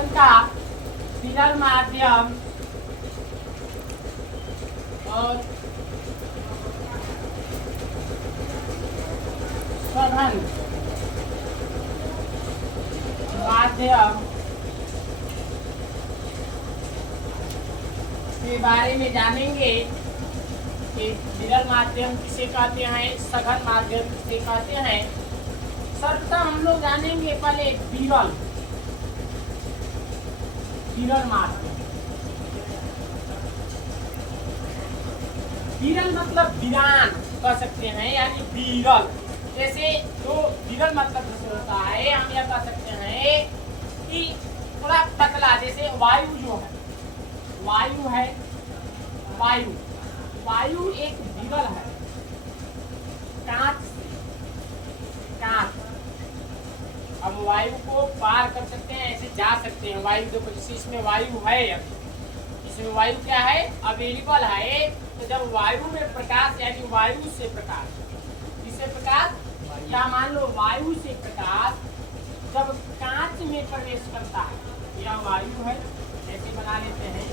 अपवर्तन का विरल माध्यम और सघन माध्यम के बारे में जानेंगे कि विरल माध्यम किसे कहते हैं, सघन माध्यम किसे कहते हैं। सर्वप्रथम हम लोग जानेंगे पहले विरल माध्यम। विरल मतलब वीरान कह सकते हैं, यानी विरल। जैसे जो विरल मतलब जैसे होता है, हम यह कह सकते हैं कि थोड़ा पतला, जैसे वायु जो है, वायु एक विरल है, कांच। हम वायु को पार कर सकते हैं, ऐसे जा सकते हैं। वायु देखो, जैसे इसमें वायु है, इसमें वायु क्या है, अवेलेबल है। तो जब वायु में प्रकाश, यानी वायु से प्रकाश, इससे प्रकाश, या मान लो वायु से प्रकाश जब कांच में प्रवेश करता है, यह वायु है। ऐसे बना लेते हैं,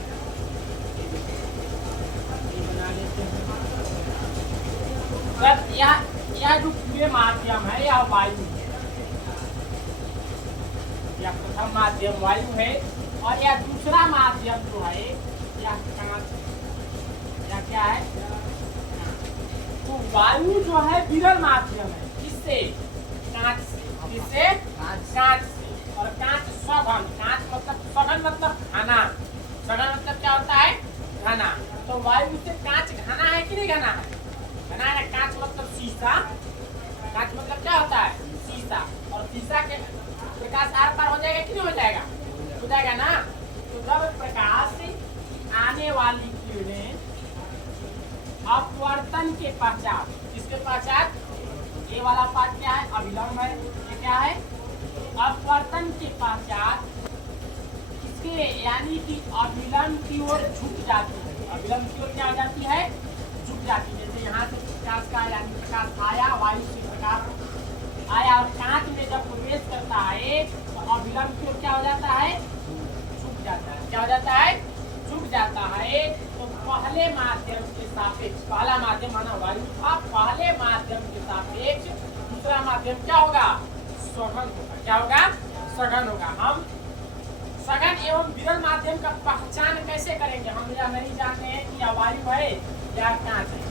यह जो पूरे माध्यम है, यह वायु है। यह प्रथम माध्यम वायु है, और यह दूसरा माध्यम जो है, यह कांच। यह क्या है, तो वायु जो है विरल माध्यम है। किससे? कांच से। किससे? कांच से। और कांच सघन, कांच मतलब सघन मतलब घना। सघन मतलब क्या होता है, घना। तो वायु से कांच घना है कि नहीं घना है? घना है। कांच मतलब शीशा। कांच मतलब क्या होता है, शीशा। और शीशा के प्रकाश आर पार हो जाएगा कि नहीं हो जाएगा? हो जाएगा ना। तो जब प्रकाश आने वाली किरणें अपवर्तन के पश्चात, इसके पश्चात ये वाला पार्ट क्या है, अभिलंब है। ये क्या है, अपवर्तन के पश्चात इसके यानी कि अभिलंब की ओर झुक जाती है। अभिलंब की ओर क्या हो जाती है, झुक जाती है। जैसे यहाँ से प्रकाश का, यानी प्रकाश आया, वायु से प्रकाश आया और कांच में जब प्रवेश करता है तो अभिलंब की ओर क्या हो जाता है, झुक जाता है। क्या हो जाता है, झुक जाता है। तो पहले माध्यम के सापेक्ष, पहला माध्यम माना वायु था, पहले माध्यम के सापेक्ष दूसरा माध्यम क्या होगा, सघन होगा। क्या होगा, सघन होगा। हम सघन एवं विरल माध्यम का पहचान कैसे करेंगे? हम यह नहीं जानते हैं कि यह वायु है या कांच है,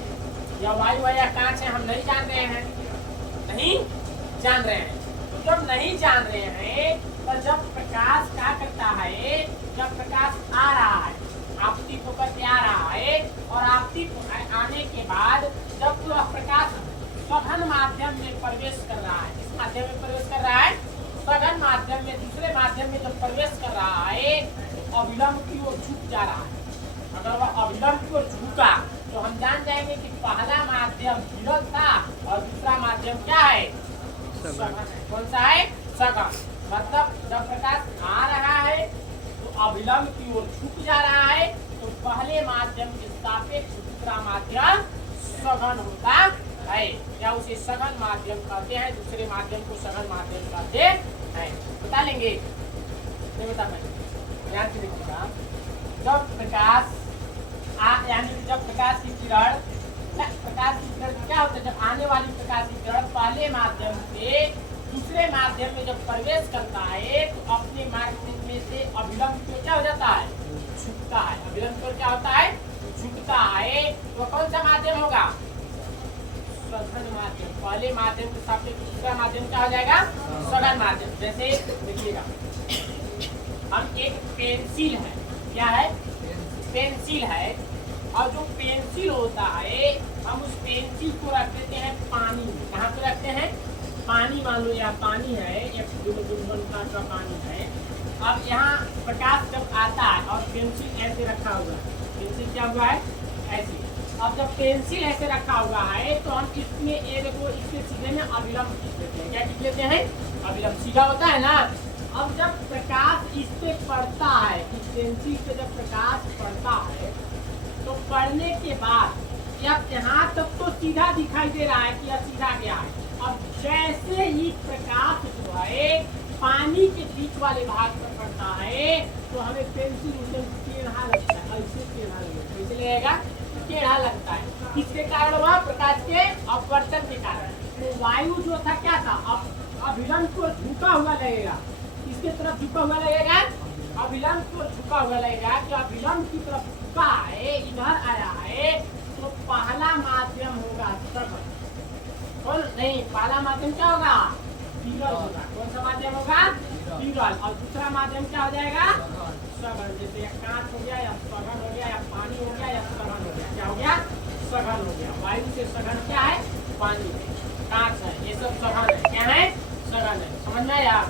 यह वायु है या कांच है, हम नहीं जान रहे हैं, नहीं जान रहे हैं। तो जब नहीं जान रहे हैं, तो जब प्रकाश क्या करता है, जब प्रकाश आ रहा है, आपतित होकर के आ रहा है, और आपतित आने के बाद जब वह प्रकाश सघन माध्यम में प्रवेश कर रहा है, इस माध्यम में प्रवेश कर रहा है, सघन माध्यम में, दूसरे माध्यम में जब प्रवेश कर रहा है, तो अभिलंब की ओर झुक जा रहा है। अगर वह अभिलंब की ओर झुका तो हम जान जाएंगे कि पहला माध्यम विरल था और दूसरा माध्यम क्या है, सघन है। कौन सा है, सघन। मतलब जब प्रकाश आ रहा है तो अभिलंब की ओर झुक जा रहा है, तो पहले माध्यम के सापेक्ष दूसरा माध्यम सघन होता है, या उसे सघन माध्यम कहते हैं, दूसरे माध्यम को सघन माध्यम कहते हैं। बता लेंगे, नहीं बता पाएंगे, ध्यान से देखिएगा। जब प्रकाश यानी जब प्रकाश की किरण क्या होता है, जब आने वाली प्रकाश की किरण पहले माध्यम से दूसरे माध्यम में जब प्रवेश करता है, तो अपने मार्ग में से अभिलंब की ओर क्या हो जाता है, झुकता है। अभिलंब की ओर क्या होता है, झुकता है। तो कौन सा माध्यम होगा, सघन माध्यम। पहले माध्यम के सापेक्ष दूसरा माध्यम क्या हो जाएगा, सघन माध्यम। जैसे देखिएगा, हम एक पेंसिल है, क्या है, पेंसिल है, और जो पेंसिल होता है, हम उस पेंसिल को रख देते हैं पानी में। कहाँ पे रखते हैं, पानी। मान लो यह पानी है, एक गुनगुना का पानी है। अब यहाँ प्रकाश जब आता है और पेंसिल ऐसे रखा हुआ है, पेंसिल क्या हुआ है, ऐसे। अब जब पेंसिल ऐसे रखा हुआ है, तो हम इसमें एक को इसके सीधे में अभिलंब खींच लेते हैं। क्या खींच लेते हैं, अभिलंब। सीधा होता है ना। अब जब प्रकाश इस पे पड़ता है, इस पेंसिल पे जब प्रकाश पड़ता है, तो पड़ने के बाद यहाँ तक तो सीधा दिखाई दे रहा है कि यह सीधा गया है। अब जैसे ही प्रकाश जो है पानी के बीच वाले भाग पर पड़ता है तो हमें पेंसिल उसे टेढ़ा लगता है, ऐसे टेढ़ा लगेगा। कैसे लगेगा? टेढ़ा लगता है। किसके कारण हुआ? प्रकाश के अपवर्तन के कारण। तो वायु जो था क्या था? अभिलंब को झुका हुआ लगेगा। किसके तरफ झुका हुआ लगेगा? अभिलंब को झुका हुआ लगेगा कि अभिलंब की तरफ झुका है, इधर आया है, तो पहला माध्यम होगा सघन। कौन नहीं, पहला माध्यम क्या होगा? विरल होगा। कौन सा माध्यम होगा? विरल। और दूसरा माध्यम क्या हो जाएगा? सघन। जैसे या कांच हो गया, या सघन हो गया, या पानी हो गया, या सघन हो गया। क्या हो गया? सघन हो गया। वायु से सघन क्या है? पानी है, कांच है, ये सब सघन है। क्या है? सघन है। समझ में आया?